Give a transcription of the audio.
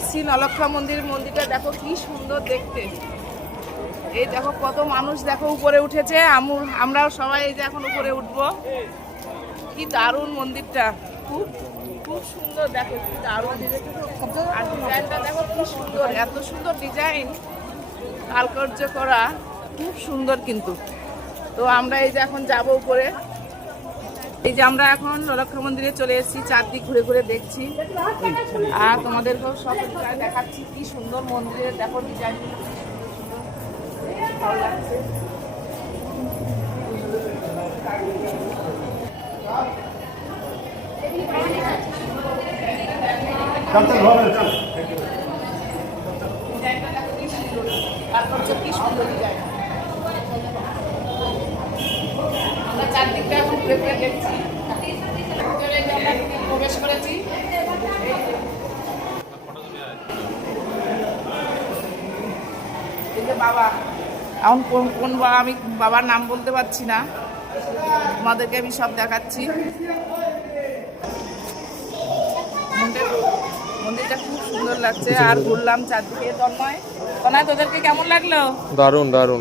এসেছি নলক্ষা মন্দিরটা দেখো কি সুন্দর দেখতে। এই দেখো কত মানুষ দেখো উপরে উঠেছে, আমরাও সবাই এই যে এখন উপরে উঠবো। কি দারুণ মন্দিরটা, খুব খুব সুন্দর দেখো, কি দারুণ। আর ডিজাইনটা দেখো কি সুন্দর, এত সুন্দর ডিজাইন, কারুকার্য করা, খুব সুন্দর কিন্তু। তো আমরা এই যে এখন যাবো উপরে। এই যে আমরা এখন নলক্ষা মন্দিরে চলে এসেছি, চারদিক ঘুরে ঘুরে দেখছি আর তোমাদেরকেও সব দেখাচ্ছি। কি সুন্দর মন্দিরের দেখো ডিজাইন, ভালো লাগছে। কি সুন্দর ডিজাইন, আমরা চারদিকটা এখন ঘুরে ঘুরে দেখছি। প্রবেশ করেছি, এই যে বাবা, এখন কোন বাবা আমি বাবার নাম বলতে পারছি না, তোমাদেরকে আমি সব দেখাচ্ছি। মন্দিরটা খুব সুন্দর লাগছে আর ঘুরলাম চারদিকে। তন্ময় তোদেরকে কেমন লাগলো? দারুণ দারুণ।